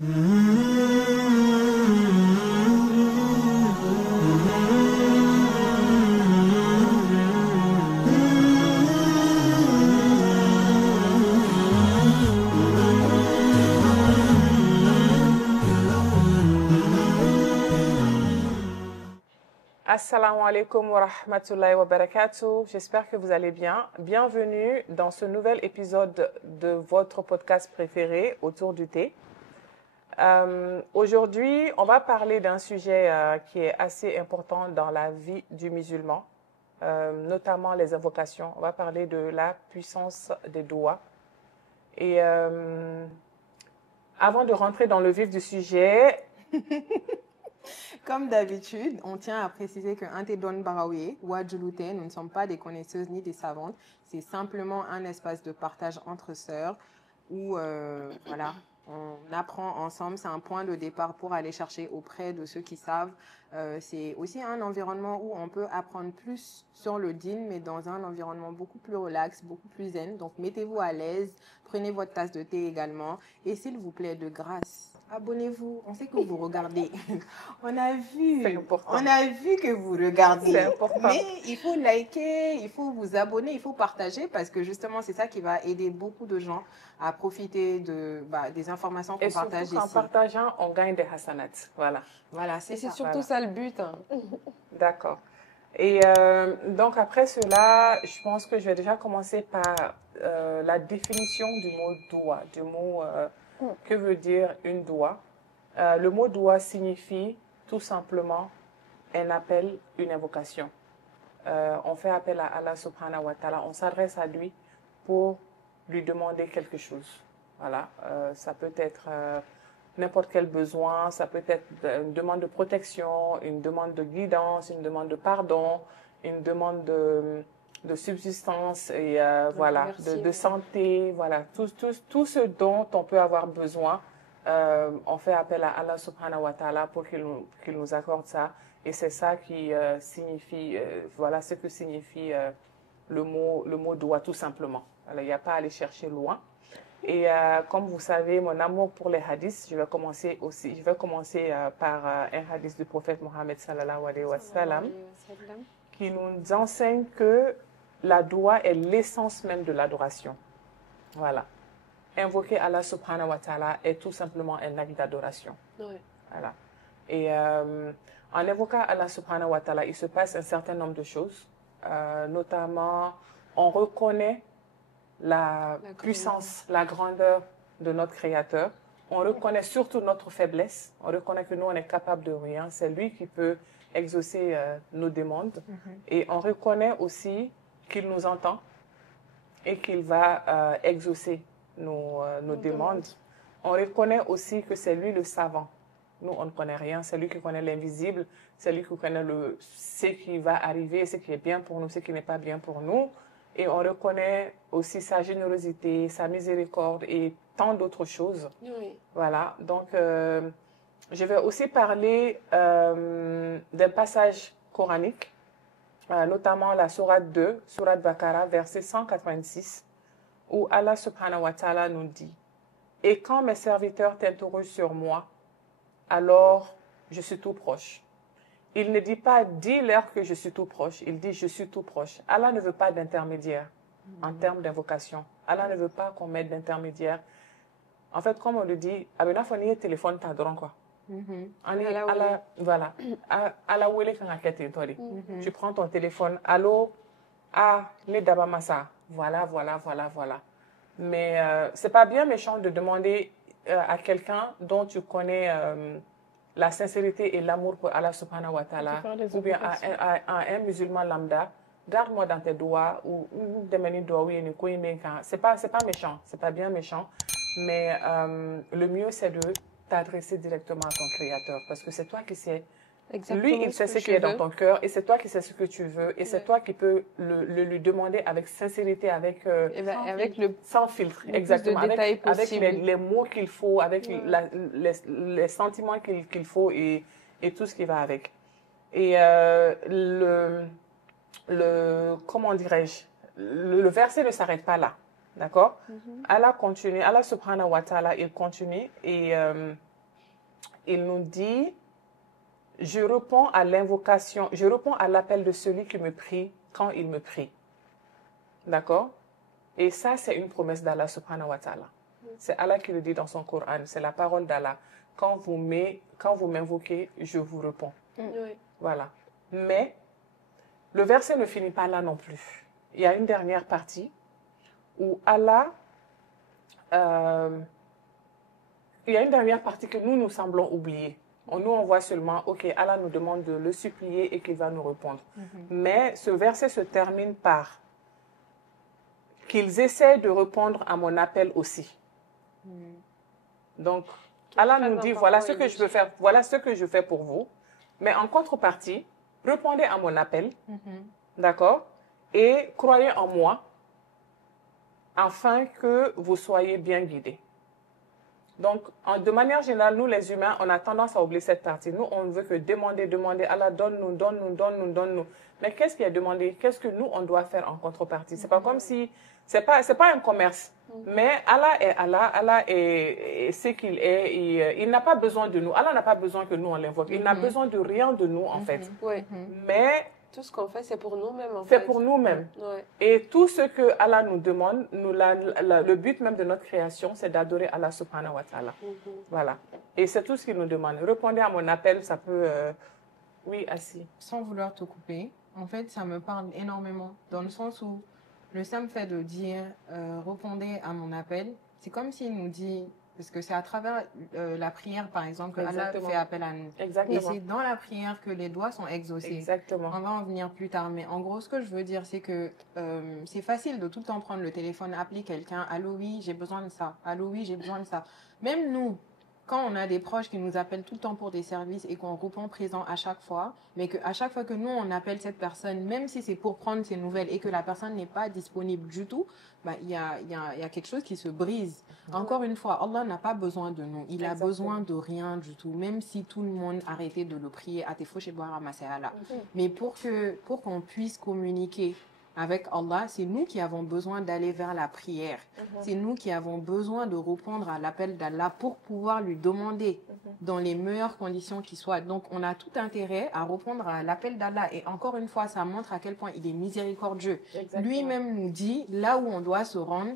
Assalamu alaikum wa rahmatullahi wa barakatuh. J'espère que vous allez bien. Bienvenue dans ce nouvel épisode de votre podcast préféré, Autour du thé. Aujourd'hui, on va parler d'un sujet qui est assez important dans la vie du musulman, notamment les invocations. On va parler de la puissance des doigts. Et avant de rentrer dans le vif du sujet... Comme d'habitude, on tient à préciser que Antedon Baraoué ou Adjoulouté, nous ne sommes pas des connaisseuses ni des savantes. C'est simplement un espace de partage entre sœurs où voilà, on apprend ensemble. C'est un point de départ pour aller chercher auprès de ceux qui savent. C'est aussi un environnement où on peut apprendre plus sur le dîn, mais dans un environnement beaucoup plus relax, beaucoup plus zen. Donc mettez-vous à l'aise, prenez votre tasse de thé également. Et s'il vous plaît, de grâce, abonnez-vous. On sait que vous regardez. On a vu que vous regardez. C'est important. Mais il faut liker, il faut vous abonner, il faut partager parce que justement, c'est ça qui va aider beaucoup de gens à profiter des informations qu'on partage ici. Et surtout qu'en partageant, on gagne des hasanats. Voilà. Voilà, c'est ça. C'est surtout ça le but. Hein. D'accord. Et donc après cela, je pense que je vais déjà commencer par la définition du mot doigt, du mot que veut dire une doigt. Le mot doigt signifie tout simplement un appel, une invocation. On fait appel à Allah subhanahu wa ta'ala, on s'adresse à lui pour lui demander quelque chose. Voilà, ça peut être n'importe quel besoin, ça peut être une demande de protection, une demande de guidance, une demande de pardon, une demande de subsistance et voilà, de santé, voilà, tout ce dont on peut avoir besoin. On fait appel à Allah subhanahu wa ta'ala pour qu'il nous accorde ça. Et c'est ça qui signifie, voilà ce que signifie le mot doigt tout simplement. Alors, il n'y a pas à aller chercher loin. Et comme vous savez, mon amour pour les hadiths, je vais commencer par un hadith du prophète Mohammed sallallahu alayhi wa sallam qui nous enseigne que la doua est l'essence même de l'adoration. Voilà. Invoquer Allah subhanahu wa ta'ala est tout simplement un acte d'adoration. Ouais. Voilà. Et en invoquant Allah subhanahu wa ta'ala, il se passe un certain nombre de choses. Notamment, on reconnaît la puissance, la grandeur de notre Créateur. On reconnaît surtout notre faiblesse. On reconnaît que nous, on est capable de rien. C'est lui qui peut exaucer nos demandes. Et on reconnaît aussi qu'il nous entend et qu'il va exaucer nos demandes. On reconnaît aussi que c'est lui le savant. Nous, on ne connaît rien. C'est lui qui connaît l'invisible. C'est lui qui connaît ce qui va arriver, ce qui est bien pour nous, ce qui n'est pas bien pour nous. Et on reconnaît aussi sa générosité, sa miséricorde et tant d'autres choses. Oui. Voilà. Donc, je vais aussi parler d'un passage coranique, notamment la sourate 2, sourate Baqara, verset 186, où Allah subhanahu wa ta'ala nous dit « Et quand mes serviteurs t'interrogent sur moi, alors je suis tout proche. » Il ne dit pas « dis-leur que je suis tout proche », il dit « je suis tout proche ». Allah ne veut pas d'intermédiaire en termes d'invocation. Allah ne veut pas qu'on mette d'intermédiaire. En fait, comme on le dit, abena foni téléphone t'adorant quoi. Voilà. Allah wele kan akete tori. Tu prends ton téléphone, allô, les dabamasa. Voilà. Mais c'est pas bien méchant de demander à quelqu'un dont tu connais la sincérité et l'amour pour Allah subhanahu wa ta'ala, ou bien à un musulman lambda, garde-moi dans tes doigts, ou c'est pas méchant, c'est pas bien méchant, mais le mieux c'est de t'adresser directement à ton Créateur, parce que c'est toi qui sais. Exactement. Lui, il sait ce qui est dans ton cœur, et c'est toi qui sais ce que tu veux, et c'est toi qui peux lui demander avec sincérité, avec sans filtre, exactement, avec les mots qu'il faut, avec les sentiments qu'il faut et tout ce qui va avec. Et comment dirais-je, le verset ne s'arrête pas là, d'accord? Allah continue, Allah subhanahu wa ta'ala, il continue et il nous dit, je réponds à l'invocation, je réponds à l'appel de celui qui me prie quand il me prie. D'accord? Et ça, c'est une promesse d'Allah subhanahu wa ta'ala. C'est Allah qui le dit dans son Coran, c'est la parole d'Allah. Quand vous m'invoquez, je vous réponds. Oui. Voilà. Mais le verset ne finit pas là non plus. Il y a une dernière partie où Allah... il y a une dernière partie que nous semblons oublier. Nous, on voit seulement, ok, Allah nous demande de le supplier et qu'il va nous répondre. Mais ce verset se termine par qu'ils essaient de répondre à mon appel aussi. Donc, Allah nous dit, voilà ce que je veux faire, voilà ce que je fais pour vous. Mais en contrepartie, répondez à mon appel, d'accord? Et croyez en moi, afin que vous soyez bien guidés. Donc, de manière générale, nous les humains, on a tendance à oublier cette partie. Nous, on ne veut que demander, Allah donne-nous, donne-nous, donne-nous, donne-nous. Mais qu'est-ce qui est demandé? Qu'est-ce que nous, on doit faire en contrepartie? C'est pas comme si, c'est pas un commerce. Mais Allah est ce qu'il est. Il n'a pas besoin de nous. Allah n'a pas besoin que nous, on l'invoque. Il n'a besoin de rien de nous, en fait. Oui. Mais... tout ce qu'on fait, c'est pour nous-mêmes, en fait. C'est pour nous-mêmes. Ouais. Et tout ce que Allah nous demande, le but même de notre création, c'est d'adorer Allah subhanahu wa ta'ala. Voilà. Et c'est tout ce qu'il nous demande. Répondez à mon appel, ça peut... Oui, assis. Sans vouloir te couper, en fait, ça me parle énormément. Dans le sens où le simple fait de dire répondez à mon appel, c'est comme s'il nous dit... Parce que c'est à travers la prière, par exemple, que Allah fait appel à nous. Exactement. Et c'est dans la prière que les doigts sont exaucés. Exactement. On va en venir plus tard. Mais en gros, ce que je veux dire, c'est que c'est facile de tout le temps prendre le téléphone, appeler quelqu'un. Allô, oui, j'ai besoin de ça. Allô, oui, j'ai besoin de ça. Même nous, quand on a des proches qui nous appellent tout le temps pour des services et qu'on répond présent à chaque fois, mais qu'à chaque fois que nous, on appelle cette personne, même si c'est pour prendre ses nouvelles et que la personne n'est pas disponible du tout, bah, il y a quelque chose qui se brise. Encore une fois, Allah n'a pas besoin de nous. Il a besoin de rien du tout, même si tout le monde arrêtait de le prier à tes faux chez Boara Maséala. Mais pour qu'on puisse communiquer avec Allah, c'est nous qui avons besoin d'aller vers la prière. C'est nous qui avons besoin de répondre à l'appel d'Allah pour pouvoir lui demander dans les meilleures conditions qui soient. Donc, on a tout intérêt à répondre à l'appel d'Allah. Et encore une fois, ça montre à quel point il est miséricordieux. Lui-même nous dit là où on doit se rendre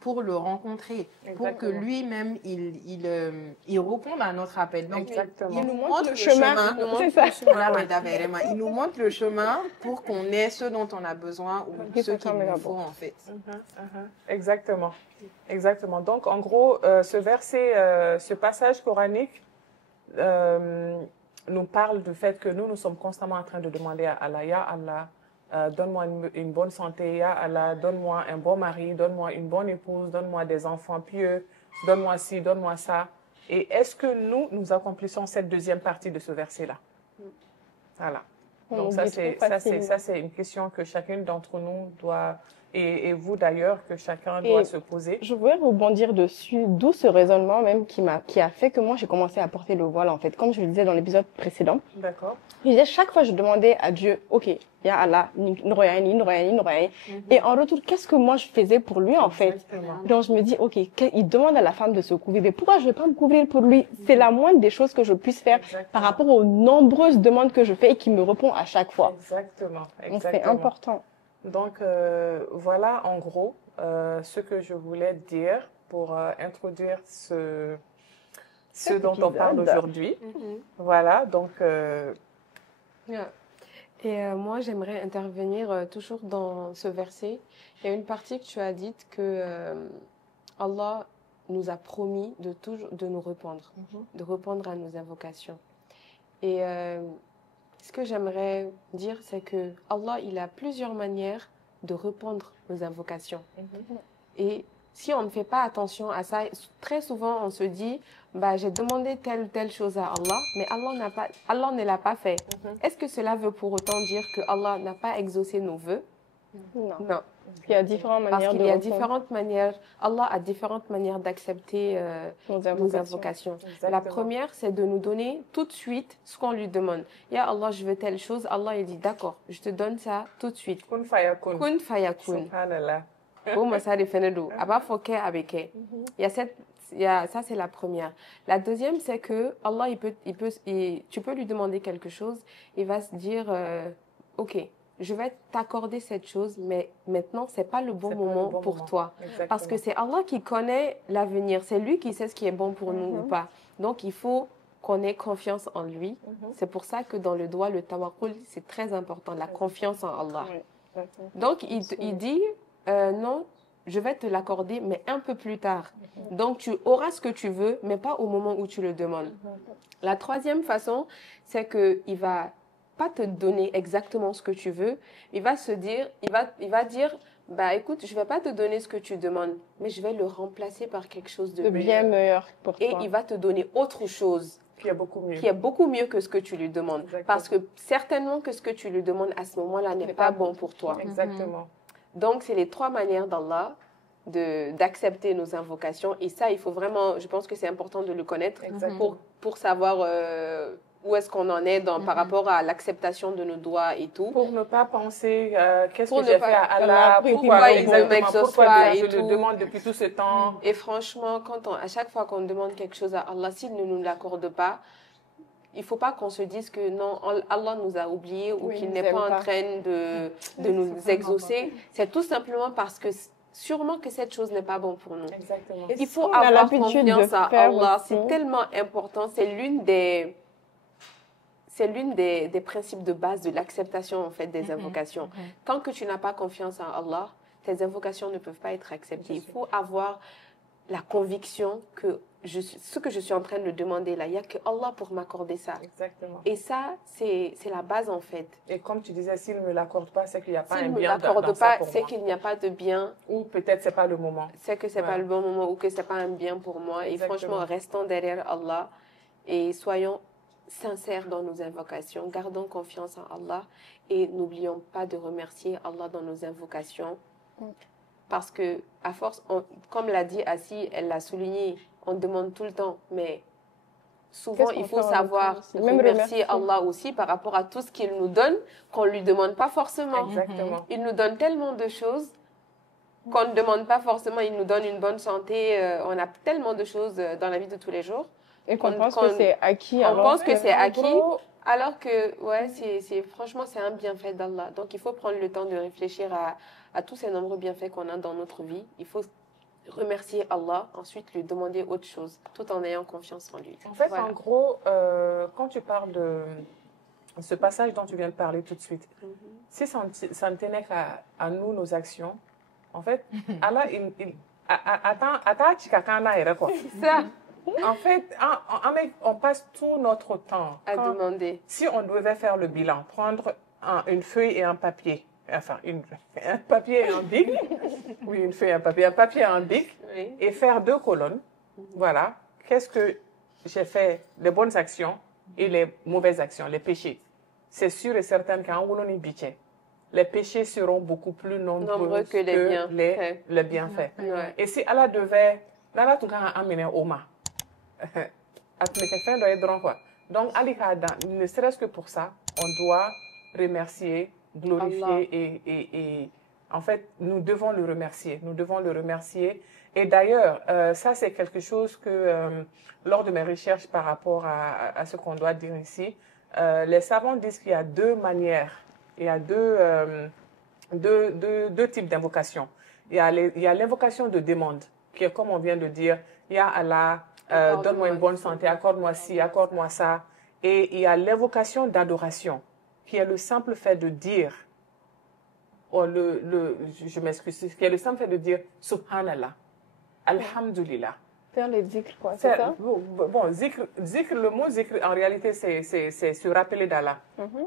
pour le rencontrer, pour que lui-même, il réponde à notre appel. Donc, il nous montre le chemin. Il nous montre le chemin pour qu'on ait ce dont on a besoin ou ce qu'il nous faut, en fait. Exactement. Exactement. Donc, en gros, ce verset, ce passage coranique nous parle du fait que nous sommes constamment en train de demander à Allah, Ya Allah, donne-moi une bonne santé, Ya Allah, donne-moi un bon mari, donne-moi une bonne épouse, donne-moi des enfants pieux, donne-moi ci, donne-moi ça. Et est-ce que nous accomplissons cette deuxième partie de ce verset-là? Voilà. Donc ça, c'est une question que chacun d'entre nous doit, et vous d'ailleurs, que chacun doit se poser. Je voulais rebondir dessus, d'où ce raisonnement même qui a fait que moi j'ai commencé à porter le voile en fait. Comme je le disais dans l'épisode précédent. D'accord. Je disais, chaque fois je demandais à Dieu, ok, Ya Allah, et en retour, qu'est-ce que moi je faisais pour lui en fait? Donc je me dis, ok, il demande à la femme de se couvrir, mais pourquoi je ne vais pas me couvrir pour lui? C'est la moindre des choses que je puisse faire par rapport aux nombreuses demandes que je fais et qui me répond à chaque fois. Exactement. Donc c'est important. Donc voilà en gros ce que je voulais dire pour introduire ce dont on parle aujourd'hui. Voilà, donc... Et moi, j'aimerais intervenir toujours dans ce verset. Il y a une partie que tu as dite que Allah nous a promis de nous répondre, de répondre à nos invocations. Et ce que j'aimerais dire, c'est que Allah, il a plusieurs manières de répondre aux invocations. Et si on ne fait pas attention à ça, très souvent on se dit, bah, j'ai demandé telle ou telle chose à Allah, mais Allah ne l'a pas fait. Est-ce que cela veut pour autant dire que Allah n'a pas exaucé nos vœux? Non. Il y a différentes manières. Parce qu'il y a différentes manières. Allah a différentes manières d'accepter nos invocations. La première, c'est de nous donner tout de suite ce qu'on lui demande. Ya Allah, je veux telle chose. Allah, il dit, d'accord, je te donne ça tout de suite. Kun fayakun. Kun fayakun. Subhanallah. Il y a Ça, c'est la première. La deuxième, c'est que Allah, tu peux lui demander quelque chose, il va se dire, OK, je vais t'accorder cette chose, mais maintenant, c'est pas le bon moment pour toi. Exactement. Parce que c'est Allah qui connaît l'avenir. C'est lui qui sait ce qui est bon pour nous ou pas. Donc, il faut qu'on ait confiance en lui. C'est pour ça que dans le doigt, le tawakkul, c'est très important, la confiance en Allah. Donc, il dit, non, je vais te l'accorder, mais un peu plus tard. Donc, tu auras ce que tu veux, mais pas au moment où tu le demandes. La troisième façon, c'est qu'il va pas te donner exactement ce que tu veux. Il va se dire, il va dire, bah écoute, je vais pas te donner ce que tu demandes, mais je vais le remplacer par quelque chose de bien meilleur pour toi. Et il va te donner autre chose. Qui est beaucoup mieux. Qui est beaucoup mieux que ce que tu lui demandes. Exactement. Parce que certainement que ce que tu lui demandes à ce moment-là n'est pas bon pour toi. Exactement. Donc, c'est les trois manières d'Allah d'accepter nos invocations. Et ça, il faut vraiment, je pense que c'est important de le connaître pour savoir où est-ce qu'on en est par rapport à l'acceptation de nos doigts et tout. Pour ne pas penser qu'est-ce que j'ai fait à Allah, pourquoi il ne m'exauce pas je le demande depuis tout ce temps. Et franchement, à chaque fois qu'on demande quelque chose à Allah, s'il ne nous l'accorde pas, il ne faut pas qu'on se dise que non, Allah nous a oubliés ou qu'il n'est pas en train de nous exaucer. C'est tout simplement parce que sûrement que cette chose n'est pas bonne pour nous. Exactement. Il faut avoir confiance à Allah. C'est tellement important. C'est l'une des principes de base de l'acceptation en fait des invocations. Tant que tu n'as pas confiance en Allah, tes invocations ne peuvent pas être acceptées. Il faut avoir la conviction que ce que je suis en train de demander là, il n'y a que Allah pour m'accorder ça. Exactement. Et ça, c'est la base en fait. Et comme tu disais, s'il ne me l'accorde pas, c'est qu'il n'y a pas un bien dans ça. S'il ne me l'accorde pas, c'est qu'il n'y a pas de bien. Ou peut-être c'est pas le moment. C'est que c'est pas le bon moment ou que c'est pas un bien pour moi. Exactement. Et franchement, restons derrière Allah et soyons sincères dans nos invocations. Gardons confiance en Allah et n'oublions pas de remercier Allah dans nos invocations. Parce que, à force, comme l'a dit Assi, elle l'a souligné, on demande tout le temps, mais souvent il faut savoir remercier Allah aussi par rapport à tout ce qu'il nous donne, qu'on ne lui demande pas forcément. Exactement. Il nous donne tellement de choses qu'on ne demande pas forcément. Il nous donne une bonne santé, on a tellement de choses dans la vie de tous les jours. Et qu'on pense que c'est acquis. On pense que c'est acquis, alors que, ouais, franchement, c'est un bienfait d'Allah. Donc, il faut prendre le temps de réfléchir à tous ces nombreux bienfaits qu'on a dans notre vie. Il faut remercier Allah, ensuite lui demander autre chose, tout en ayant confiance en lui. En fait, en gros, quand tu parles de ce passage dont tu viens de parler tout de suite, si ça ne tenait qu'à nous, nos actions, en fait, Allah, C'est ça. En fait, on passe tout notre temps à demander. Si on devait faire le bilan, prendre une feuille et un papier, enfin, un papier et un bic, oui, une feuille et un papier et un bic, et faire 2 colonnes, voilà, qu'est-ce que j'ai fait, les bonnes actions et les mauvaises actions, les péchés. C'est sûr et certain qu'en Wunoni Biché, les péchés seront beaucoup plus nombreux que les bienfaits. Ouais. Et si Allah devait, Allah tout amener Oma, donc, ne serait-ce que pour ça, on doit remercier, glorifier et en fait, nous devons le remercier. Nous devons le remercier. Et d'ailleurs, ça, c'est quelque chose que, lors de mes recherches par rapport à ce qu'on doit dire ici, les savants disent qu'il y a 2 manières, il y a deux types d'invocations. Il y a l'invocation de demande, qui est comme on vient de dire, Ya Allah, donne-moi une bonne santé, accorde-moi ci, accorde-moi ça. Et il y a l'invocation d'adoration, qui est le simple fait de dire, je m'excuse, qui est le simple fait de dire Subhanallah, Alhamdulillah. Faire les zikr, quoi, c'est ça? Bon, le mot zikr, en réalité, c'est se rappeler d'Allah.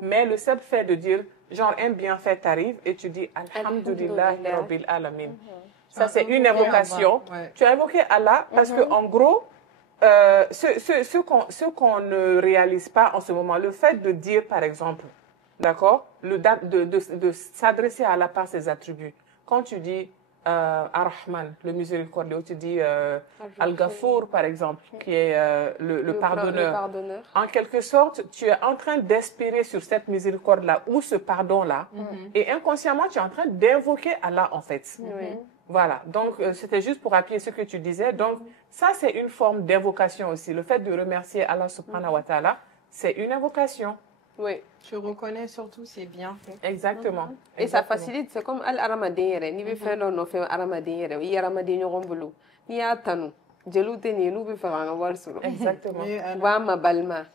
Mais le simple fait de dire, genre, un bienfait t'arrive et tu dis Alhamdulillah Rabbil Alamin. Ça, c'est une invocation. Tu as invoqué Allah parce que, en gros, ce qu'on ne réalise pas en ce moment, le fait de dire, par exemple, d'accord, de s'adresser à Allah par ses attributs. Quand tu dis Ar-Rahman, le miséricordieux, tu dis Al-Ghafour, par exemple, qui est le pardonneur. En quelque sorte, tu es en train d'espérer sur cette miséricorde-là ou ce pardon-là, et inconsciemment, tu es en train d'invoquer Allah, en fait. Voilà, donc c'était juste pour appuyer ce que tu disais. Donc, ça, c'est une forme d'invocation aussi. Le fait de remercier Allah subhanahu wa ta'ala, c'est une invocation. Oui. Tu reconnais surtout ses bienfaits. Exactement. Et ça Exactement. facilite, c'est comme al aramadin yɛrɛ n'i bɛ fɛn dɔ nɔfɛ aramadin yɛrɛ i aramadin ɲɔgɔn bolo n'i y'a tanu jeliw tɛ nin ye n'u bɛ fɛ k'an ka wari sɔrɔ Exactement. Mais, u b'a mabalima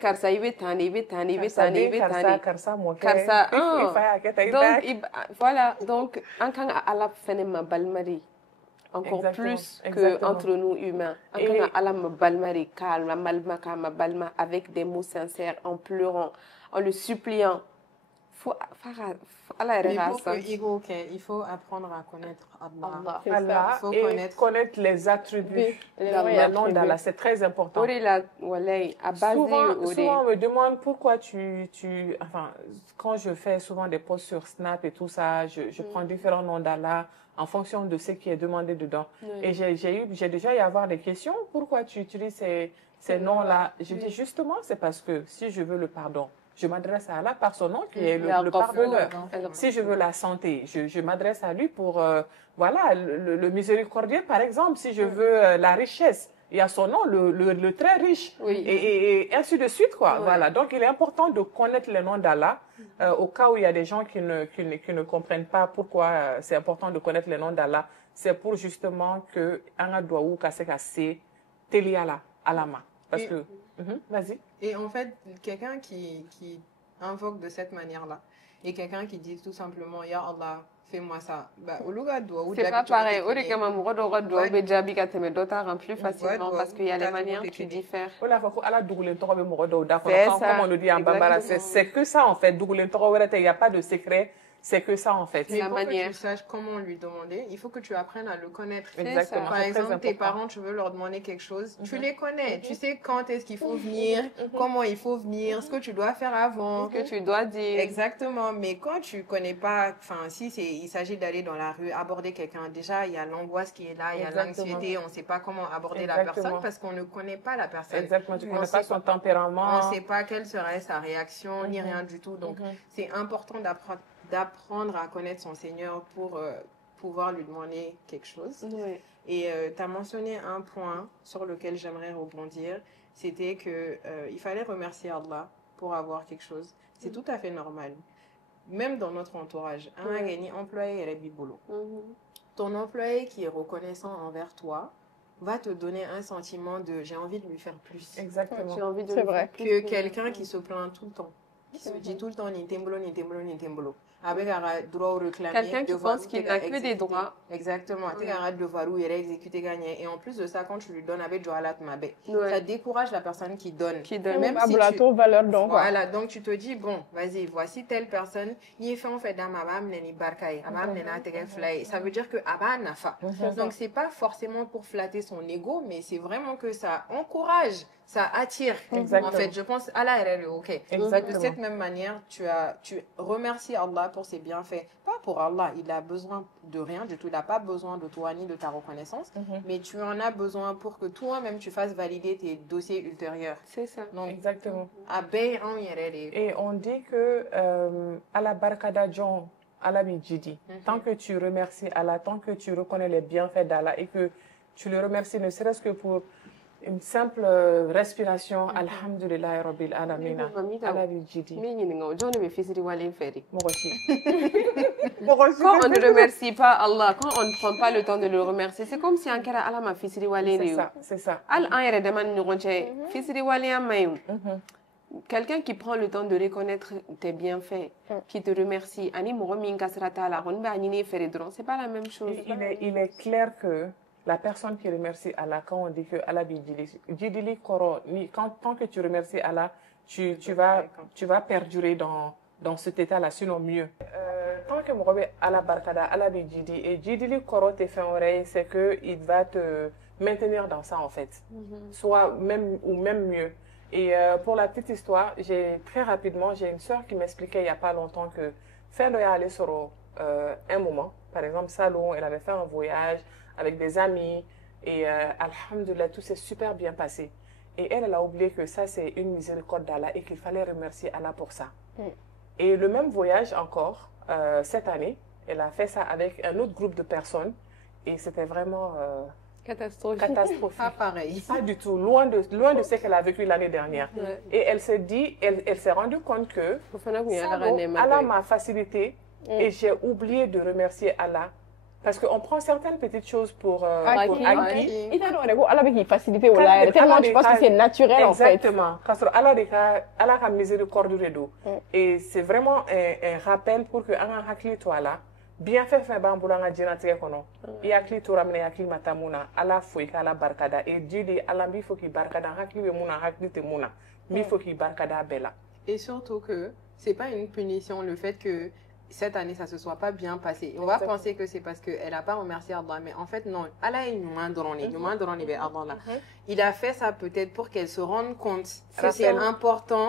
karisa i bɛ tan de i bɛ tan de i bɛ tan de i bɛ tan de Karisa mɔkɛ. karisa I fa y'a kɛ tan, i donc t'a- voilà donc an kan ka ala fɛnɛ mabalima de encore Exactement, plus que exactement. entre nous humains an Et- kan ka ala mabalima de k'a mabalima k'a mabalima avec des mots sincères en pleurant en le suppliant fo ala yɛrɛ k'a sentir. il faut apprendre à connaître Allah. Allah. C'est Allah, Il faut et connaître les attributs d'Allah. le nom d'Allah, c'est très important. O de la, walayi, à base Souvent, on me demande pourquoi enfin, quand je fais souvent des posts sur Snap et tout ça, je prends différents noms d'Allah en fonction de ce qui est demandé dedans. Et j'ai déjà eu à avoir des questions. Pourquoi tu utilises ces noms-là? Je dis justement, c'est parce que si je veux le pardon, je m'adresse à Allah par son nom qui est le pardonneur. Si je veux la santé, je m'adresse à lui pour, voilà, le miséricordieux, par exemple. Si je veux la richesse, il y a son nom, le très riche, Oui. et ainsi de suite, quoi. Ouais. Voilà. Donc, il est important de connaître le nom d'Allah, au cas où il y a des gens qui ne comprennent pas pourquoi c'est important de connaître le nom d'Allah. C'est pour justement que Anga Douaou Kasekase Teliala Alama. Parce Et- que, vas-y. Et en fait, quelqu'un qui invoque de cette manière-là, et quelqu'un qui dit tout simplement, Ya Allah, fais-moi ça. Bah, au lieu de C'est pas pareil. O de kama mɔgɔ dɔw ka duwawu bɛ jaabi ka tɛmɛ dɔ ta kan plus facilement Ouais, parce qu'il y a les t'as manières toujours tu été diffères. O la fɔ ko ala dogolen tɔgɔ bɛ mɔgɔ dɔw da C'est kɔnɔ. Comme ça, on le dit en Bambara, exactement. c'est que ça en fait. Dogolen tɔgɔ wɛrɛ tɛ, il n'y a pas de secret. C'est que ça en fait. Mais la pour manière. que tu saches comment lui demander, il faut que tu apprennes à le connaître. Exactement. Par C'est très exemple, tes important. parents, tu veux leur demander quelque chose, tu les connais, tu sais quand est-ce qu'il faut venir, comment il faut venir, ce que tu dois faire avant. Que tu dois dire. Exactement, mais quand tu connais pas, enfin, si il s'agit d'aller dans la rue, aborder quelqu'un, déjà il y a l'angoisse qui est là, il y a Exactement. l'anxiété, on ne sait pas comment aborder la Exactement. personne parce qu'on ne connaît pas la personne. Exactement. Tu ne On connais sait pas son pas. tempérament. On ne sait pas quelle serait sa réaction, ni rien du tout. Donc, c'est important d'apprendre à connaître son Seigneur pour pouvoir lui demander quelque chose. Oui. Et tu as mentionné un point sur lequel j'aimerais rebondir, c'était que il fallait remercier Allah pour avoir quelque chose. C'est tout à fait normal. Même dans notre entourage, un gagné employé et bibolo. Ton employé qui est reconnaissant envers toi va te donner un sentiment de j'ai envie de lui faire plus. Exactement. J'ai envie de C'est le vrai. faire plus Que que- quelqu'un qui se plaint tout le temps, qui se dit tout le temps Nintembolo, Nintembolo, Nintembolo. Avec un droit au réclamer. Quelqu'un qui devoir pense qu'il ou n'a que des exécuter. droits. Exactement. Tu as un devoir ou il est exécuté, gagné. Et en plus de ça, quand tu lui donnes avec Joalat Mabé, Ouais. ça décourage la personne qui donne. Qui donne. Même si Même tu... tu... valeur donc. Voilà, donc tu te dis, bon, vas-y, voici telle personne, ni fait on fait dans ma bam, ni barkaï, abam, nena tege flay. Ça veut dire que aba nafa. Donc c'est pas forcément pour flatter son ego, mais c'est vraiment que ça encourage, ça attire. Exactement. En fait, je pense, Allah est ok. Exactement. De cette même manière, tu remercies Allah pour ses bienfaits. Pas pour Allah, il a besoin de rien du tout, il n'a pas besoin de toi ni de ta reconnaissance, mais tu en as besoin pour que toi-même tu fasses valider tes dossiers ultérieurs. C'est ça. Donc, Exactement. abe en yere de- Et on dit que à la barkada John, Allah Bijidi, tant que tu remercies Allah, tant que tu reconnais les bienfaits d'Allah et que tu le remercies ne serait-ce que pour une simple respiration, Alhamdulillah Rabbil Alamina, Mamita, Allah Bijidi. min ɲininga o jɔn de bɛ fisiri wale fɛ de Mɔgɔ si. Mɔgɔ si quand on tɛ ne remercie pas Allah quand on ne prend pas le temps de le remercier c'est comme si an kɛra ala ma fisiri wale de C'est ye o ça, c'est ça. hali an yɛrɛ dama ni ɲɔgɔn cɛ fisiri waleya ma ɲi o quelqu'un qui prend le temps de reconnaître tes bienfaits qui te remercie ani mɔgɔ min ka sira t'a la a kɔni b'a ɲini e fɛ de dɔrɔn c'est pas la même chose Il est clair que la personne qui remercie Allah, quand on dit que Allah Jidili Koro, tant que tu remercies Allah, tu vas perdurer dans cet état-là, sinon mieux. Tant que Morobe Allah Barkada, Allah Jidi, et Jidili Koro te fait oreille, c'est qu'il va te maintenir dans ça en fait. Soit même ou même mieux. Et pour la petite histoire, très rapidement, j'ai une sœur qui m'expliquait il n'y a pas longtemps que faire doit aller sur un moment. Par exemple, Salon, elle avait fait un voyage avec des amis et alhamdoulilah, tout s'est super bien passé. Et elle a oublié que ça, c'est une miséricorde d'Allah et qu'il fallait remercier Allah pour ça. Et le même voyage encore, cette année, elle a fait ça avec un autre groupe de personnes. Et c'était vraiment Catastrophique. catastrophique. Pas pareil. Pas du tout, loin de ce qu'elle a vécu l'année dernière. Ouais. Et elle s'est dit, elle s'est rendue compte que Allah m'a facilité et j'ai oublié de remercier Allah. Parce qu'on prend certaines petites choses pour acquis. Il t'a donné Allah qui facilité au live. Tellement tu penses que c'est naturel en fait. Exactement. Parce que Allah a miséricorde de nous. Et c'est vraiment un rappel pour que Anga Hakli toi là, bien fait Bamboulanga Djirantike Kono. Et Hakli Touramne Hakli Matamuna, Allah Fouika Allah Barkada. Et Dieu dit Allah Bifo qui Barkada, Hakli Mouna, Hakli Temuna, Bifo qui Barkada Bella. Et surtout que c'est pas une punition le fait que cette année ça se soit pas bien passé. On va penser que c'est parce qu'elle n'a pas remercié Allah, mais en fait non. Allah est il a fait ça peut-être pour qu'elle se rende compte que c'est important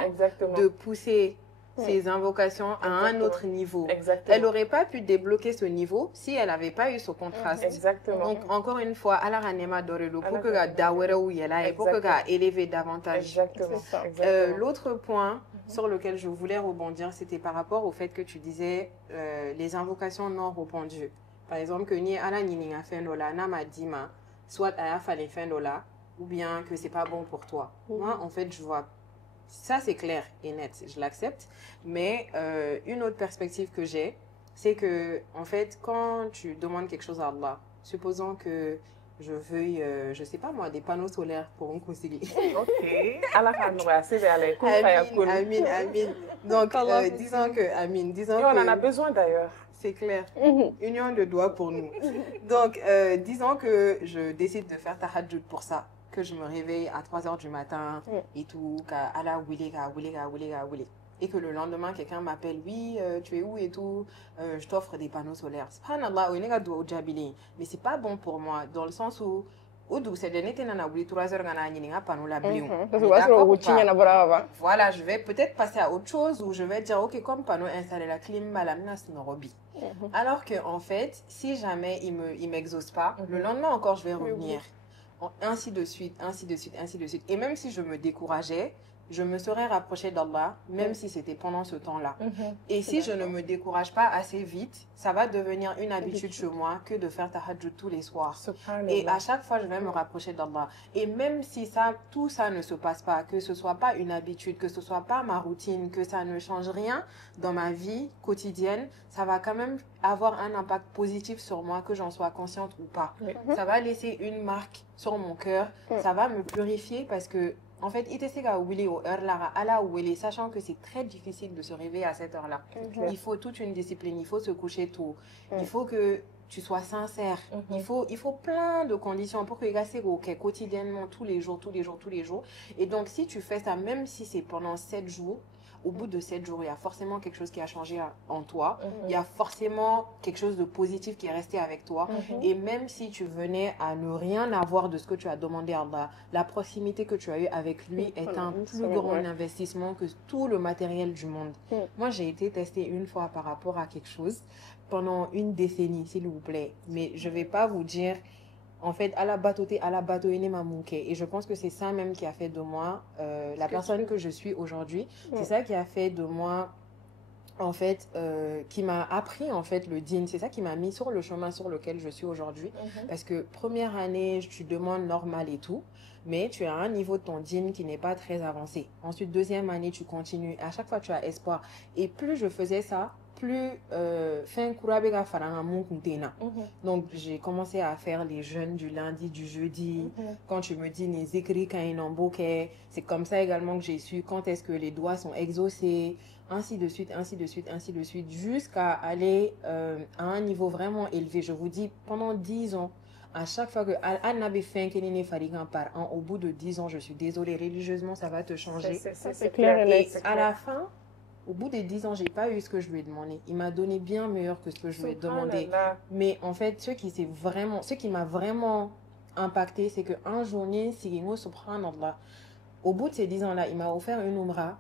de pousser ses invocations à un autre niveau. Elle n'aurait pas pu débloquer ce niveau si elle n'avait pas eu ce contraste. Donc encore une fois, Allah Ranema Dorelo pour que la dawere où elle est, pour que la élevé davantage. L'autre point sur lequel je voulais rebondir, c'était par rapport au fait que tu disais les invocations non répondues. Par exemple, que ni ala ni a fait nola na madima, soit aya fallait faire nola, ou bien que c'est pas bon pour toi. Moi, en fait, je vois ça, c'est clair et net, je l'accepte. Mais une autre perspective que j'ai, c'est que en fait, quand tu demandes quelque chose à Allah, supposons que je veuille, je sais pas moi, des panneaux solaires pour me conseiller. Ok. Allah Amin. Donc, disons que... Et on en a besoin d'ailleurs. C'est clair. Union de doigts pour nous. Donc, disons que je décide de faire tahajjud pour ça. Que je me réveille à 3h du matin et tout, et que le lendemain, quelqu'un m'appelle, oui, tu es où et tout, je t'offre des panneaux solaires. Subhanallah, mais c'est pas bon pour moi, dans le sens où, c'est de n'était n'a oublié 3h, un panneau là, voilà, je vais peut-être passer à autre chose où je vais dire, ok, comme panneau installé la clim, alors que en fait, si jamais il m'exauce pas, le lendemain encore, je vais revenir. Ainsi de suite. Et même si je me décourageais, je me serais rapprochée d'Allah, même si c'était pendant ce temps-là. Et si je ne me décourage pas assez vite, ça va devenir une habitude chez moi que de faire tahajjud tous les soirs. Et à chaque fois, je vais me rapprocher d'Allah. Et même si tout ça ne se passe pas, que ce soit pas une habitude, que ce soit pas ma routine, que ça ne change rien dans ma vie quotidienne, ça va quand même avoir un impact positif sur moi, que j'en sois consciente ou pas. Ça va laisser une marque sur mon cœur, ça va me purifier parce que en fait, sachant que c'est très difficile de se réveiller à cette heure-là. Il faut toute une discipline, il faut se coucher tôt, il faut que tu sois sincère, il faut plein de conditions pour que quotidiennement, tous les jours. Et donc, si tu fais ça, même si c'est pendant 7 jours, au bout de 7 jours, il y a forcément quelque chose qui a changé en toi. Il y a forcément quelque chose de positif qui est resté avec toi. Et même si tu venais à ne rien avoir de ce que tu as demandé à Allah, la proximité que tu as eue avec lui est un plus grand investissement que tout le matériel du monde. Moi, j'ai été testée une fois par rapport à quelque chose pendant une décennie, s'il vous plaît. Mais je ne vais pas vous dire... En fait, à la batoté, m'a manqué. Et je pense que c'est ça même qui a fait de moi la personne que je suis aujourd'hui. C'est ça qui a fait de moi, en fait, qui m'a appris, en fait, le dîn. C'est ça qui m'a mis sur le chemin sur lequel je suis aujourd'hui. Parce que première année, tu demandes normal et tout, mais tu as un niveau de ton dîn qui n'est pas très avancé. Ensuite, deuxième année, tu continues. À chaque fois, tu as espoir. Et plus je faisais ça, plus donc j'ai commencé à faire les jeûnes du lundi, du jeudi. Quand tu me dis les écrits quand ils n'ont c'est comme ça également que j'ai su quand est-ce que les doigts sont exaucés, ainsi de suite, jusqu'à aller à un niveau vraiment élevé. Je vous dis, pendant 10 ans, à chaque fois que par an, au bout de 10 ans, je suis désolée, religieusement, ça va te changer. C'est clair. Et à la fin, au bout des 10 ans, j'ai pas eu ce que je lui ai demandé. Il m'a donné bien meilleur que ce que je lui ai demandé. Mais en fait, ce qui m'a vraiment impacté, c'est qu'un journée, subhanallah, au bout de ces 10 ans-là, il m'a offert une umrah.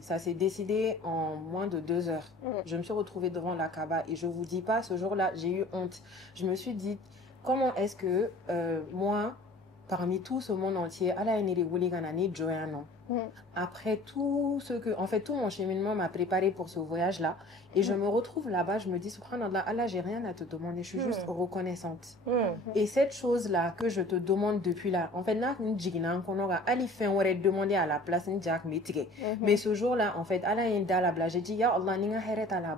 Ça s'est décidé en moins de 2 heures. Je me suis retrouvée devant la Kaaba et je vous dis pas, ce jour-là, j'ai eu honte. Je me suis dit, comment est-ce que moi, parmi tout ce monde entier, Allah est Joyano. Après tout ce que, en fait, tout mon cheminement m'a préparé pour ce voyage-là. Et je me retrouve là-bas, je me dis, subhanallah, Allah, j'ai rien à te demander, je suis juste reconnaissante. Et cette chose-là que je te demande depuis là, en fait, là, on aura demandé à la place, mais ce jour-là, en fait, Allah est dans la blague. J'ai dit, Ya Allah,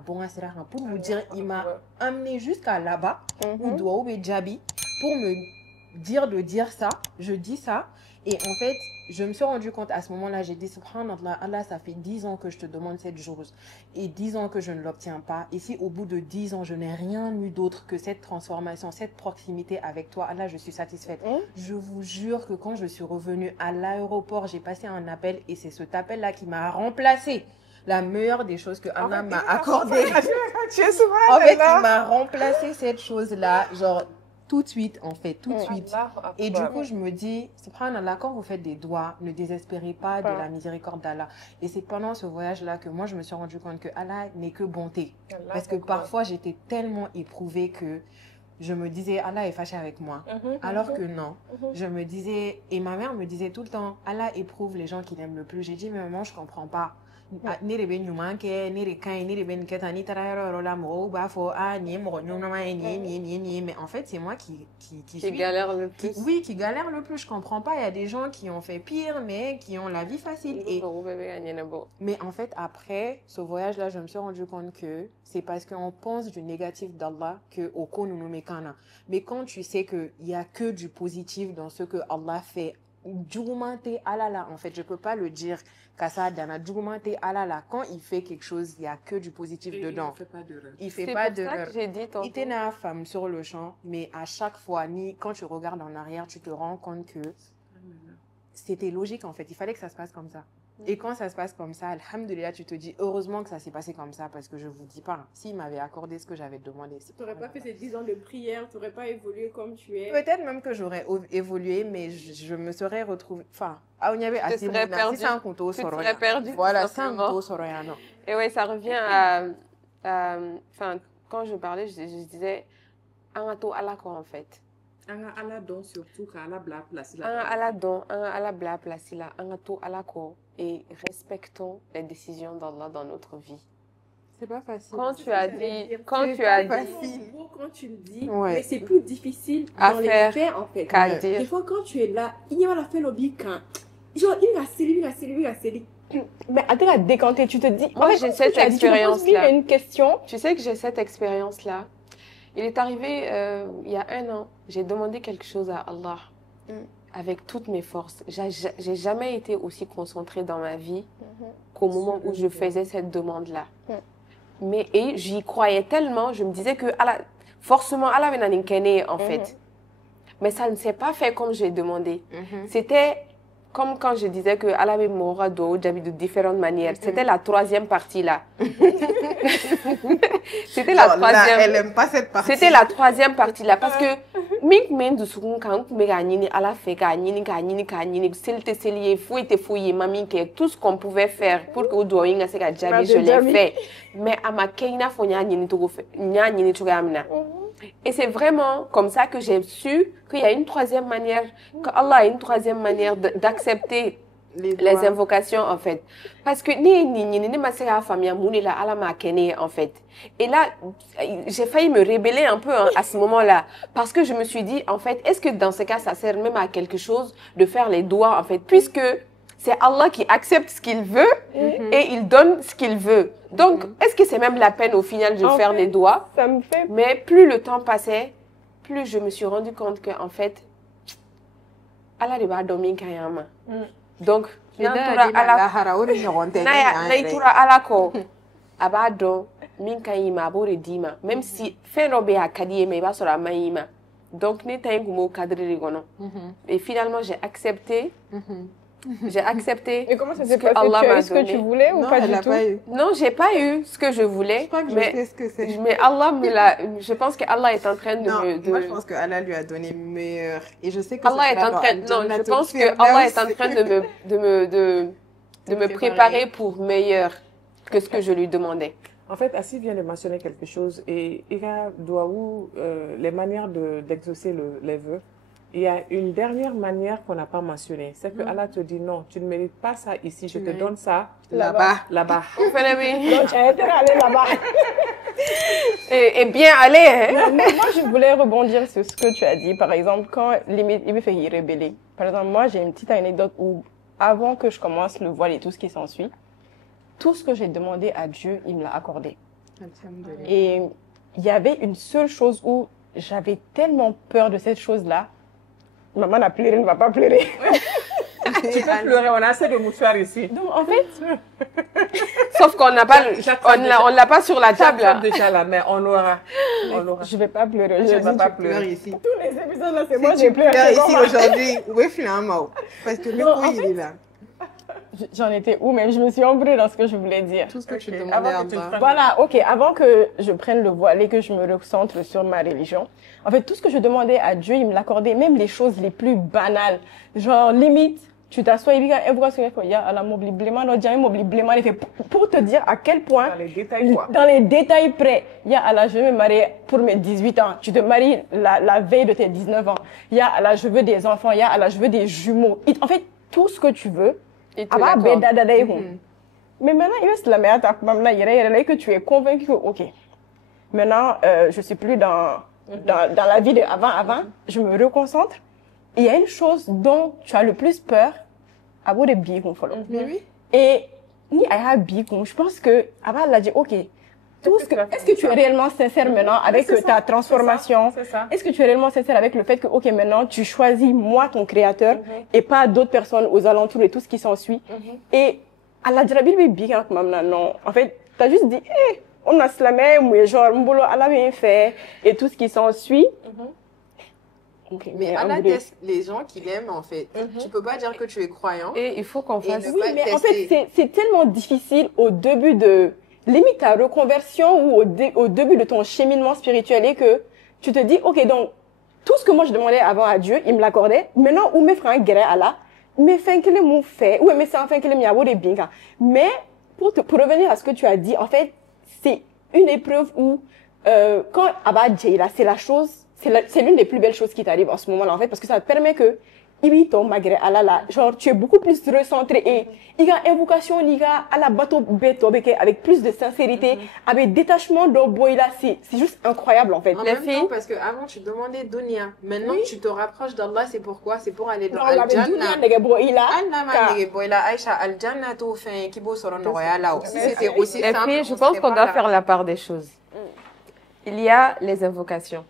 pour vous dire, il m'a amené jusqu'à là-bas, pour me dire ça, je dis ça. Et en fait, je me suis rendu compte à ce moment-là, j'ai dit, subhanallah, Allah, ça fait 10 ans que je te demande cette chose et 10 ans que je ne l'obtiens pas. Et si au bout de 10 ans, je n'ai rien eu d'autre que cette transformation, cette proximité avec toi, Allah, je suis satisfaite. Je vous jure que quand je suis revenue à l'aéroport, j'ai passé un appel et c'est cet appel-là qui m'a remplacé. La meilleure des choses que Allah m'a accordée. En fait, il m'a remplacé cette chose-là, genre, tout de suite, en fait, tout de suite. Et du coup, je me dis, subhanallah, quand vous faites des doigts, ne désespérez pas de la miséricorde d'Allah. Et c'est pendant ce voyage-là que moi, je me suis rendu compte que Allah n'est que bonté. Parce que parfois, j'étais tellement éprouvée que je me disais, Allah est fâché avec moi. Alors que non. Je me disais, et ma mère me disait tout le temps, Allah éprouve les gens qu'il aime le plus. J'ai dit, mais maman, je ne comprends pas. Mais en fait c'est moi qui galère le plus. Oui, qui galère le plus. Je comprends pas, il y a des gens qui ont fait pire mais qui ont la vie facile. Mais en fait après ce voyage là je me suis rendu compte que c'est parce qu'on pense du négatif d'Allah que mais quand tu sais qu'il y a que du positif dans ce que Allah fait, en fait, je peux pas le dire quand il fait quelque chose, il y a que du positif dedans. Il fait pas d'erreur. Il était une femme sur le champ, mais à chaque fois, quand tu regardes en arrière, tu te rends compte que c'était logique en fait. Il fallait que ça se passe comme ça. Et quand ça se passe comme ça, alhamdoulilah, tu te dis heureusement que ça s'est passé comme ça parce que je vous dis pas, s'il m'avait accordé ce que j'avais demandé. Tu n'aurais pas fait ces 10 ans de prière, tu n'aurais pas évolué comme tu es. Peut-être même que j'aurais évolué, mais je me serais retrouvée. Enfin, tu serais perdu. Si c'est un couteau, tu serais perdu. Voilà, c'est un couteau sur rien. Et ouais, ça revient à. Enfin, quand je parlais, je disais un ato à la quoi en fait. Un à la don surtout qu'à la bla place là. Un à la don, un à la bla place là, un ato à la quoi. Et respectons les décisions d'Allah dans notre vie. C'est pas facile. Quand tu as dit, quand tu le dis, mais c'est plus difficile à dans faire les faits en fait. Qu'à dire. Des fois quand tu es là, il y a la fin l'obican. Genre il va scellé. Mais attends à décanter, tu te dis. Moi j'ai cette expérience-là. Une question. Tu sais que j'ai cette expérience-là. Il est arrivé il y a 1 an, j'ai demandé quelque chose à Allah avec toutes mes forces. J'ai jamais été aussi concentrée dans ma vie qu'au moment où je faisais cette demande-là. Mais et j'y croyais tellement, je me disais que Allah, forcément Allah venait en fait. Mais ça ne s'est pas fait comme j'ai demandé. C'était comme quand je disais que Allah m'aura de différentes manières. C'était la 3e partie là. C'était la 3e. Là, elle aime pas cette partie. C'était la 3e partie là parce que tout ce qu'on pouvait faire pour que je l'ai fait. Mais à ma keina et c'est vraiment comme ça que j'ai su qu'il y a une 3e manière, qu'Allah a une 3e manière d'accepter les invocations en fait. Parce que en fait. Et là, j'ai failli me rébeller un peu à ce moment-là. Parce que je me suis dit, en fait, est-ce que dans ce cas, ça sert même à quelque chose de faire les doigts en fait. Puisque c'est Allah qui accepte ce qu'il veut et il donne ce qu'il veut. Donc, est-ce que c'est même la peine au final de faire les doigts? Ça me fait... Mais plus le temps passait, plus je me suis rendu compte que en fait, Allah ne va dormir kayama. Donc, même si fin robe a kadiye mais va sur la maïma. Donc, et finalement, j'ai accepté. J'ai accepté. Et comment ça s'est passé? Tu as eu ce que tu voulais ou pas du tout? Non, j'ai pas eu ce que je voulais. Je crois que je sais ce que c'est. Mais Allah me l'a. Je pense que Allah est en train de me. Moi, je pense que Allah lui a donné meilleur. Et je sais que Allah est en train. Non, je pense que Allah est en train de me préparer pour meilleur que ce que je lui demandais. En fait, Assi vient de mentionner quelque chose et il y a les manières d'exaucer les vœux. il y a une dernière manière qu'on n'a pas mentionnée. C'est que Allah te dit non, tu ne mérites pas ça ici, je te donne ça Là-bas. là-bas. Donc, tu as intérêt à aller là-bas. et bien aller, hein. Moi, je voulais rebondir sur ce que tu as dit. Par exemple, quand limite, il me fait y rébeller. Par exemple, moi, j'ai une petite anecdote où, avant que je commence le voile et tout ce qui s'ensuit, tout ce que j'ai demandé à Dieu, il me l'a accordé. Et il y avait une seule chose où j'avais tellement peur de cette chose-là. Maman a pleuré, elle ne va pas pleurer. Tu peux pleurer, on a assez de mouchoirs ici. Donc, en fait, sauf qu'on n'a pas, on l'a pas sur la table. J'attrape déjà là, mais on l'aura. Je vais pas pleurer. Je ne vais pas pleurer ici. Tous les épisodes là, c'est Si moi, tu j'ai pleuré. pleures ici aujourd'hui, oui, finalement. Parce que le Non, coup, en il fait, est là. J'en étais où même? Je me suis embrouillée dans ce que je voulais dire. Tout ce que tu Ok, demandais avant à que tu Allah. prennes- Voilà, ok. Avant que je prenne le voile et que je me recentre sur ma religion, en fait, tout ce que je demandais à Dieu, il me l'accordait, même les choses les plus banales. Genre, limite, tu t'assois et il y a la mobiliblement, pour te dire à quel point, Dans les détails, quoi. dans les détails près, il y a Allah, je vais me marier pour mes 18 ans. Tu te maries la veille de tes 19 ans. Il y a Allah, je veux des enfants. Il y a Allah, je veux des jumeaux. En fait, tout ce que tu veux, Il te l'accorde. mais maintenant, il reste la meilleure que tu es convaincu que, ok, maintenant, je suis plus dans la vie de avant, je me reconcentre. Et il y a une chose dont tu as le plus peur, à vous de bien Mais oui. Et ni à bien, je pense que avant elle a dit, ok, est-ce que tu es réellement sincère maintenant avec ta transformation? C'est ça. Est-ce que tu es réellement sincère avec le fait que, ok, maintenant tu choisis moi, ton créateur, et pas d'autres personnes aux alentours et tout ce qui s'ensuit? Et Allah dit, non. En fait, t'as juste dit, on a slamé, genre, mbolo, Allah bien fait, et tout ce qui s'ensuit. Ok, Mais en Allah vrai. teste les gens qu'il aime, en fait. Tu peux pas dire que tu es croyant. Et il faut qu'on Et fasse... ne Oui, pas mais en tester. fait, c'est tellement difficile au début de, limite ta reconversion ou au début de ton cheminement spirituel et que tu te dis, ok, donc, tout ce que moi je demandais avant à Dieu, il me l'accordait. Maintenant, où mes frères guérir Allah, mais fin que les mots fait, ou mais c'est enfin que les miawo de binga. Mais, pour revenir à ce que tu as dit, en fait, c'est une épreuve où, quand Abba Djeila, c'est la chose, c'est l'une des plus belles choses qui t'arrive en ce moment-là, en fait, parce que ça te permet que, Ibito, malgré Allah, là, genre, tu es beaucoup plus recentré et, il y a invocation, il y a à la bateau beto, avec plus de sincérité, avec détachement de boy là, c'est juste incroyable, en fait. En Les même filles- temps, parce que avant tu demandais dunya. Maintenant, tu te rapproches d'Allah, c'est pourquoi? C'est pour aller dans Non, la Al-Jannah. nege boy là. Allah m'a dit, boy, la Aïcha, Al-Jannah, tout fait, qui beau sur le Noya, là. Si c'était aussi Les simple. filles, je on pense serait qu'on pas doit là. faire la part des choses. Il y a les invocations.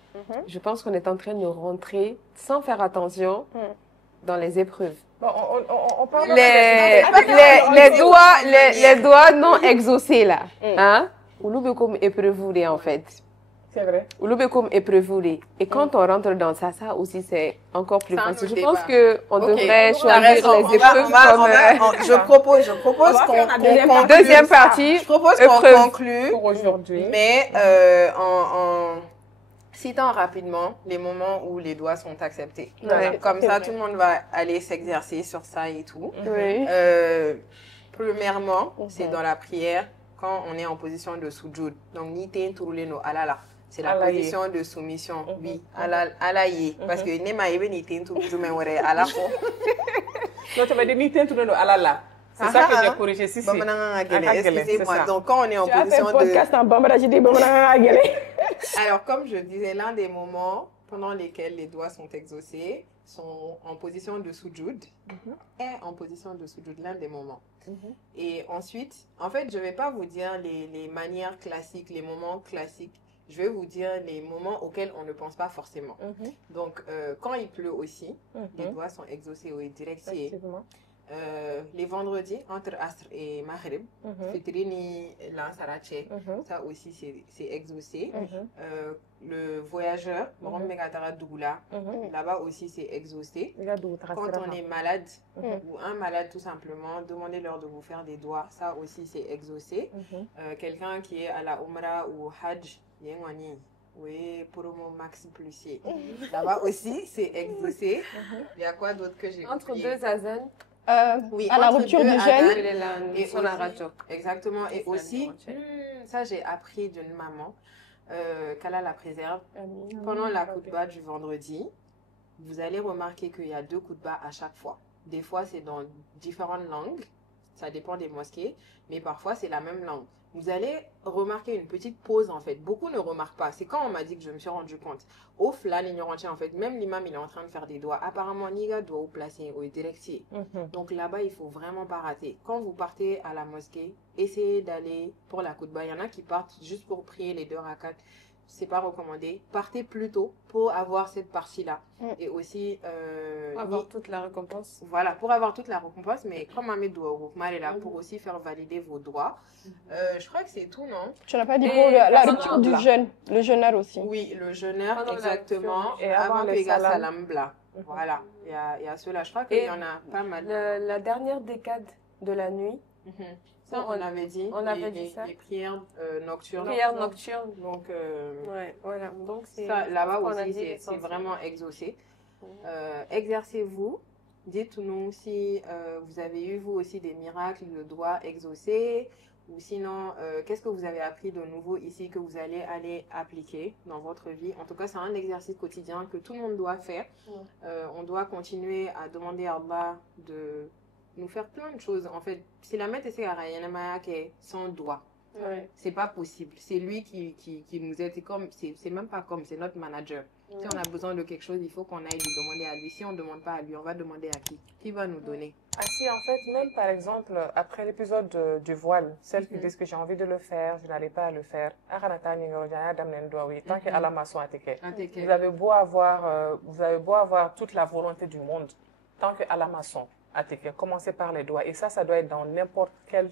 Je pense qu'on est en train de rentrer, sans faire attention, dans les épreuves. Bon, on parle Les doigts non exaucés, là. Hein? Ou comme épreuve, en fait. C'est vrai. Ou comme épreuve. Et quand on rentre dans ça, ça aussi, c'est encore plus C'est un facile. Je autre pense débat. qu'on Ok, devrait t'as choisir raison. les épreuves comme... Je propose On va faire la deuxième qu'on Deuxième partie, Je propose qu'on épreuve. conclue, Pour aujourd'hui. mais en citant rapidement les moments où les doigts sont acceptés. Ouais, Comme c'est ça, vrai. tout le monde va aller s'exercer sur ça et tout. Oui. Premièrement, c'est dans la prière quand on est en position de sujoud. Donc, ni te turule no alala. C'est la Alaye. position de soumission. Oui, alaye. Parce que ne ma yebe ni te turule mais wore alako. Non, tu vas dire ni t'es tourné à la la. C'est ça que j'ai corrigé. Si, si. Bamananga gele, Akagele, excusez-moi. c'est ça. Donc, quand on est en Tu as fait position un de... podcast en Bambara, j'ai dit, Bambara, gueule. Alors, comme je disais, l'un des moments pendant lesquels les doigts sont exaucés sont en position de sujoud. Et en position de sujoud, l'un des moments. Et ensuite, en fait, je ne vais pas vous dire les manières classiques, les moments classiques. Je vais vous dire les moments auxquels on ne pense pas forcément. Donc, quand il pleut aussi, les doigts sont exaucés ou directés. Effectivement. Les vendredis, entre Asr et Maghrib, Fitrini, Lansarache, ça aussi c'est exaucé. Le voyageur, Morom Megatara Dougoula, là-bas aussi c'est exaucé. Quand on est malade, ou un malade tout simplement, demandez-leur de vous faire des doigts, ça aussi c'est exaucé. Quelqu'un qui est à la Umrah ou Hajj, Yengwani, oui, pour mon maxi plusier. Là-bas aussi c'est exaucé. Il y a quoi d'autre que j'ai Entre oublié? deux azans, Oui, à la entre rupture deux du adhan, jeûne. et sur la aussi- radio. Exactement. Et C'est aussi, la ça j'ai appris d'une maman, qu'Allah la préserve. Pendant la khutba du vendredi, vous allez remarquer qu'il y a 2 khutbahs à chaque fois. Des fois, c'est dans différentes langues, ça dépend des mosquées, mais parfois, c'est la même langue. Vous allez remarquer une petite pause, en fait. Beaucoup ne remarquent pas. C'est quand on m'a dit que je me suis rendu compte. Au flan, en fait, même l'imam, il est en train de faire des doigts. Apparemment, Niga doit vous placer au directier. Donc là-bas, il faut vraiment pas rater. Quand vous partez à la mosquée, essayez d'aller pour la khutbah. Il y en a qui partent juste pour prier les 2 rakats. C'est pas recommandé. Partez plus tôt pour avoir cette partie-là. Et aussi... Pour avoir toute la récompense. Voilà, pour avoir toute la récompense. Mais comme Ahmed Douaoukmar est là pour aussi faire valider vos droits. Je crois que c'est tout, non? Tu n'as pas dit pour la rupture du jeûne, le jeûneur aussi. Oui, le jeûneur, Pendant la exactement. rupture. Et avant avant le Pega salam. Salam Bla. Voilà, il y a ceux-là. Je crois qu'il y en a pas mal. La dernière décade de la nuit. Ça, on avait dit. On avait dit ça. Les prières nocturnes. Prière nocturne. Donc, Ouais, voilà. Donc, c'est ça, là-bas ce qu'on a aussi, dit, c'est essentiel. vraiment exaucé. Exercez-vous. Dites-nous si vous avez eu, vous aussi, des miracles de doigts exaucés. Ou sinon, qu'est-ce que vous avez appris de nouveau ici que vous allez aller appliquer dans votre vie? En tout cas, c'est un exercice quotidien que tout le monde doit faire. On doit continuer à demander à Allah de nous faire plein de choses. En fait, si la mette c'est sans doigt, Ouais. c'est pas possible. C'est lui qui nous aide. C'est même pas comme, c'est notre manager. Si on a besoin de quelque chose, il faut qu'on aille lui demander à lui. Si on ne demande pas à lui, on va demander à qui? Qui va nous donner? Ah si, en fait, même par exemple, après l'épisode du voile, celles qui disent que j'ai envie de le faire, je n'allais pas à le faire. Tant que Allah m'a soigné. Vous avez beau avoir toute la volonté du monde, tant que Allah m'a soigné. Commencez par les doigts. Et ça doit être dans n'importe quel,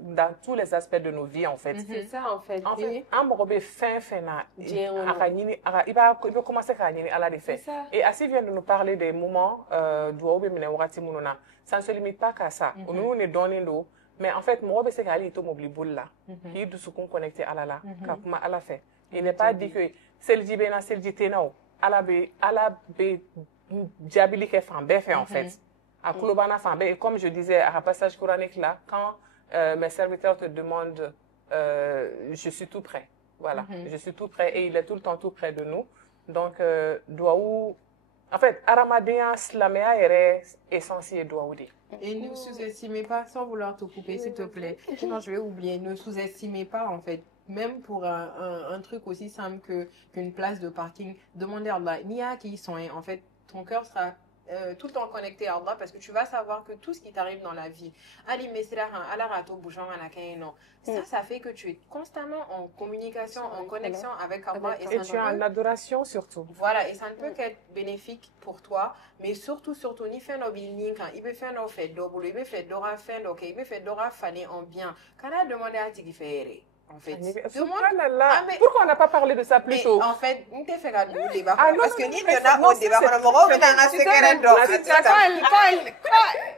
dans tous les aspects de nos vies, en fait. C'est ça, en fait. En fait, un morobé fin, il va commencer à la C'est défaire. ça. Et Assi vient de nous parler des moments ça ne se limite pas qu'à ça. Nous, on est donné l'eau. Mais en fait, morobé, c'est qu'Ali est au mobile boule là. Qui est de ce qu'on connecté à la à la fait. Il n'est pas dit que c'est le dibéna, c'est le diténa. Allah be diabili ke fambe fait, en fait. À Kulobana fambe. Et comme je disais à un passage coranique là, quand mes serviteurs te demandent, je suis tout prêt. Voilà, je suis tout prêt et il est tout le temps tout près de nous. Donc, Douaou, en fait, Aramadéen, Slaméa est essentiel Douaoudi. Et ne sous-estimez pas, sans vouloir te couper, s'il te plaît. Sinon, je vais oublier. Ne sous-estimez pas, en fait. Même pour un truc aussi simple qu'une place de parking, demandez à Allah. Nia qui sont, en fait, ton cœur sera tout le temps connecté à Allah parce que tu vas savoir que tout ce qui t'arrive dans la vie, ça fait que tu es constamment en communication, en connexion avec Allah. Et tu es en adoration surtout. Voilà, et ça ne peut qu'être bénéfique pour toi, mais surtout, ni fait nos buildings, quand il veut faire nos fêtes, il veut faire d'ora fin, donc il veut faire d'ora fané en bien. Quand on a demandé à Tigifere, en fait. Subhanallah. Pourquoi on n'a pas parlé de ça plus tôt? En fait, on t'a fait un débat. Ah, non, parce que non, ni mais il y en a non, au débat,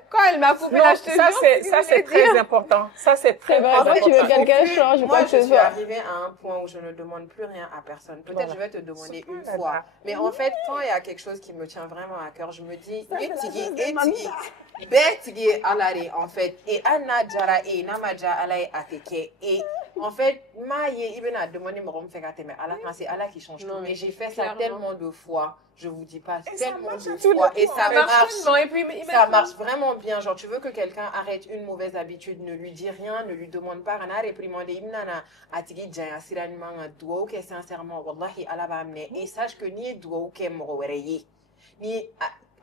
Quand elle m'a coupé la cheveux, ça c'est très important. Ça c'est très important. Tu veux quelqu'un change, moi je suis arrivée à un point où je ne demande plus rien à personne. Peut-être je vais te demander une fois. Mais en fait, quand il y a quelque chose qui me tient vraiment à cœur, je me dis, en fait, et Anna Jara et Namaja Alaï Ateke. Et en fait, Maïe, il m'a demandé de me faire mais c'est Allah qui change tout. Mais j'ai fait ça tellement de fois, je vous dis pas, tellement de fois. Et ça marche. Ça marche vraiment bien. Genre, tu veux que quelqu'un arrête une mauvaise habitude, ne lui dis rien, ne lui demande pas, rien à réprimander. Imnana, atigi, jaya, siranimanga, doua, que sincèrement, wallahi, Allah va amener. Et sache que ni doua, que m'aurait ni.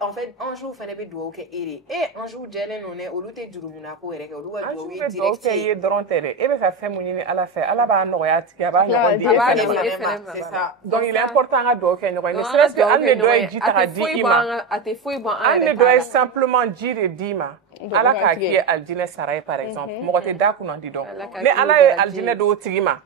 En fait, un jour, il fallait doua que ere. Et un jour, Jalen, on est au lutte du Rumunako, et on doit doua direct. Et bien, fait mouiner à la fin. À la base, c'est ça. Donc, il est important à doua que nous ne serait-ce que Anne doit dire à Dima. Anne doit simplement dire Dima. Ala ka ki aljine saray par exemple. Mo te da kunan di donc. Mais ala aljine do tigima.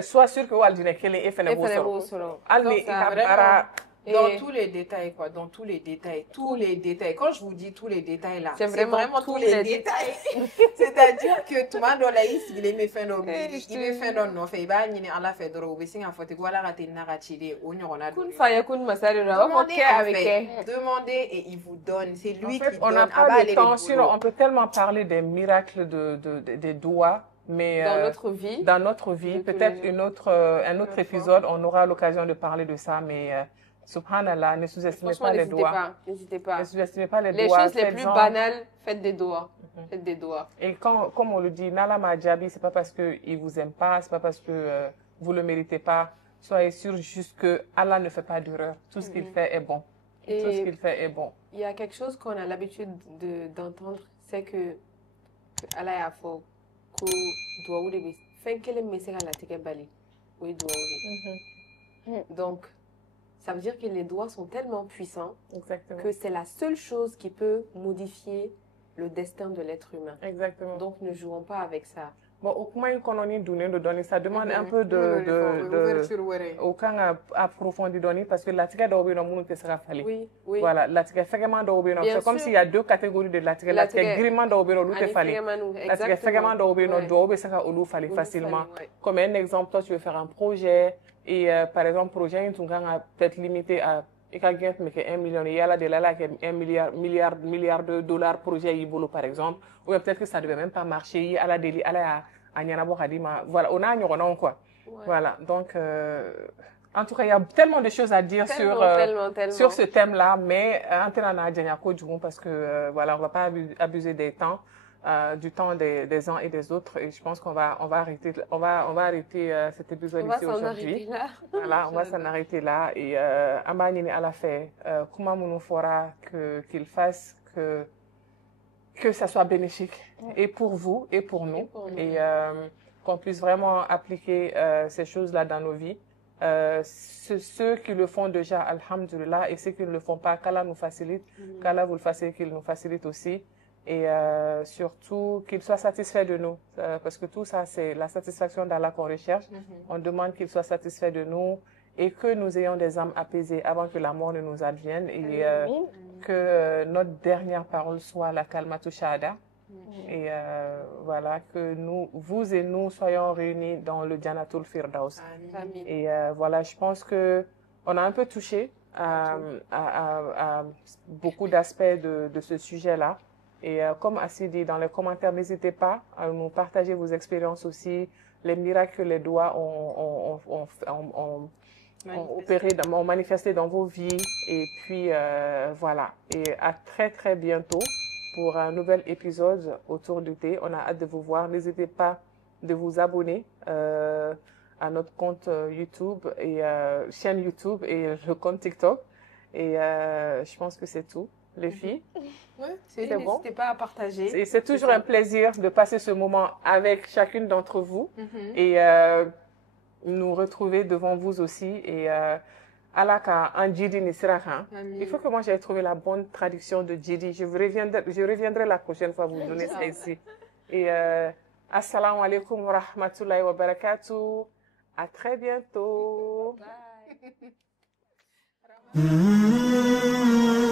Sois sûr que aljine kele e fene bo so. Alni bara. Dans tous les détails, quoi. Dans tous les détails. Tous les détails. Quand je vous dis tous les détails, là, c'est vraiment tous les détails. C'est-à-dire que tout le monde doit il est fait non. Il est fait non. Fait, il va y aller à la fête de l'eau. C'est un photo. Voilà, la tête narrative. On y en a. Demandez et il vous donne. C'est lui qui donne. On n'a pas de temps. Sinon, on peut tellement parler des miracles des doigts. Mais dans notre vie, peut-être un autre épisode, on aura l'occasion de parler de ça, mais Subhanallah, ne sous-estimez Franchement, pas les n'hésitez doigts. pas. N'hésitez pas. Ne sous-estimez pas les Les doigts. choses les plus Faites-en. banales, faites des doigts. Faites des doigts. Et comme on le dit, Nala Majabi, c'est pas parce qu'il vous aime pas, c'est pas parce que vous le méritez pas. Soyez sûr juste que Allah ne fait pas d'erreur. Tout ce qu'il fait est bon. Tout ce Et qu'il fait est bon. il y a quelque chose qu'on a l'habitude d'entendre, c'est que Allah a fait que doit ou les fin quel message à la tique bali. Oui, doit ou les. Donc, ça veut dire que les doigts sont tellement puissants Exactement. que c'est la seule chose qui peut modifier le destin de l'être humain. Exactement. Donc, ne jouons pas avec ça. Bon, au moins, qu'on en ait donné, ça demande un peu ouverture ouais. aucun approfondi donné parce que la tika d'obi no munu sera fallu. Oui, oui. Voilà, la tika fegement d'obi no. Bien C'est comme sûr. s'il y a deux catégories de la tika. La tika griment d'obi no, l'outé fallu. La tika fegement d'obi no, d'obi sera au fallu facilement. Comme un exemple, toi, tu veux faire un projet et par exemple, projet, tu as peut-être limité à et quand mais que 1 million, il y a là de là que 1 milliard de dollars projet Ibolo par exemple, ou peut-être que ça ne devait même pas marcher, il y a la déli, à la voilà, on a un quoi. Ouais. Voilà, donc en tout cas, il y a tellement de choses à dire tellement. sur ce thème-là, mais parce que voilà, on va pas abuser des temps. Du temps des uns et des autres, et je pense qu'on va arrêter cet épisode ici aujourd'hui. Voilà, on va s'en arrêter là et Amani à la fait comment nous fera qu'il fasse que ça soit bénéfique et pour vous et pour nous et qu'on puisse vraiment appliquer ces choses-là dans nos vies. Ceux qui le font déjà, alhamdulillah, et ceux qui ne le font pas, qu'Allah nous facilite, qu'Allah vous le facilite, qu'il nous facilite aussi. Et surtout qu'il soit satisfait de nous, parce que tout ça c'est la satisfaction d'Allah qu'on recherche. On demande qu'il soit satisfait de nous et que nous ayons des âmes apaisées avant que la mort ne nous advienne et que notre dernière parole soit la kalmatu shahada. Et voilà, que vous et nous soyons réunis dans le Jannatul Firdaus. Et voilà, je pense que on a un peu touché à beaucoup d'aspects de ce sujet-là. Et comme Assi dit dans les commentaires, n'hésitez pas à nous partager vos expériences aussi, les miracles que les doigts ont opéré, ont manifesté dans vos vies. Et puis voilà. Et à très très bientôt pour un nouvel épisode autour du thé. On a hâte de vous voir. N'hésitez pas de vous abonner à notre compte YouTube et chaîne YouTube et le compte TikTok. Et je pense que c'est tout. Les filles, c'est bon. N'hésitez pas à partager. C'est toujours un plaisir de passer ce moment avec chacune d'entre vous et nous retrouver devant vous aussi. Et Alaka en Jidi Nisraha. Il faut que moi j'aille trouver la bonne traduction de Jidi. Je reviendrai la prochaine fois vous donner ça ici. Et assalamu alaikum wa rahmatullahi wa barakatuh. À très bientôt. Bye.